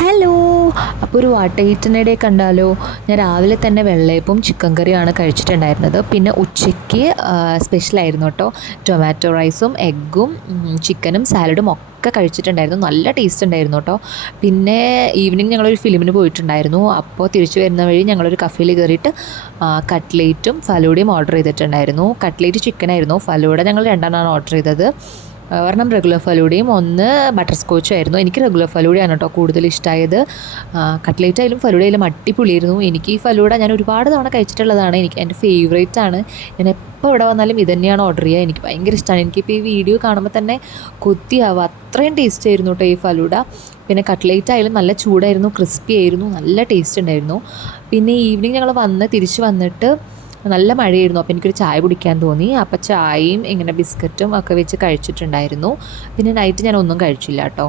Hello. അപ്പോൾ ഒരു വാട്ടയിറ്റനിടെ കണ്ടാലോ. ഞാൻ രാവിലെ തന്നെ വെള്ളയപ്പവും ചിക്കൻ കറിയാണ് കഴിച്ചിട്ടുണ്ടായിരുന്നത്. പിന്നെ ഉച്ചയ്ക്ക് സ്പെഷ്യലായിരുന്നു കേട്ടോ. ടൊമാറ്റോ റൈസും എഗ്ഗും ചിക്കനും സാലഡും ഒക്കെ കഴിച്ചിട്ടുണ്ടായിരുന്നു. നല്ല ടേസ്റ്റ് ഉണ്ടായിരുന്നു കേട്ടോ. പിന്നെ ഈവനിങ് ഞങ്ങളൊരു ഫിലിമിന് പോയിട്ടുണ്ടായിരുന്നു. അപ്പോൾ തിരിച്ചു വരുന്ന വഴി ഞങ്ങളൊരു കഫേയിൽ കയറിയിട്ട് കട്ട്ലേറ്റും ഫലൂഡയും ഓർഡർ ചെയ്തിട്ടുണ്ടായിരുന്നു. കട്ട്ലേറ്റ് ചിക്കനായിരുന്നു, ഫലൂഡ ഞങ്ങൾ രണ്ടെണ്ണമാണ് ഓർഡർ ചെയ്തത്. ഒരെണ്ണം റെഗുലർ ഫലൂഡയും ഒന്ന് ബട്ടർ സ്കോച്ചും ആയിരുന്നു. എനിക്ക് റെഗുലർ ഫലൂഡയാണ് കേട്ടോ കൂടുതൽ ഇഷ്ടമായത്. കട്ട്ലേറ്റ് ആയാലും ഫലൂഡ ആയാലും അടിപൊളിയായിരുന്നു. എനിക്ക് ഈ ഫലൂഡ ഞാൻ ഒരുപാട് തവണ കഴിച്ചിട്ടുള്ളതാണ്. എനിക്ക് എൻ്റെ ഫേവറേറ്റ് ആണ്. ഞാൻ എപ്പോൾ ഇവിടെ വന്നാലും ഇത് തന്നെയാണ് ഓർഡർ ചെയ്യുക. എനിക്ക് ഭയങ്കര ഇഷ്ടമാണ്. എനിക്കിപ്പോൾ ഈ വീഡിയോ കാണുമ്പോൾ തന്നെ കൊതിയാവുക, അത്രയും ടേസ്റ്റ് ആയിരുന്നു കേട്ടോ ഈ ഫലൂഡ. പിന്നെ കട്ട്ലേറ്റ് ആയാലും നല്ല ചൂടായിരുന്നു, ക്രിസ്പി ആയിരുന്നു, നല്ല ടേസ്റ്റ് ഉണ്ടായിരുന്നു. പിന്നെ ഈവനിങ് ഞങ്ങൾ തിരിച്ച് വന്നിട്ട് നല്ല മഴയായിരുന്നു. അപ്പോൾ എനിക്കൊരു ചായ കുടിക്കാൻ തോന്നി. അപ്പോൾ ചായയും ഇങ്ങനെ ബിസ്ക്കറ്റും ഒക്കെ വെച്ച് കഴിച്ചിട്ടുണ്ടായിരുന്നു. പിന്നെ നൈറ്റ് ഞാൻ ഒന്നും കഴിച്ചില്ല കേട്ടോ.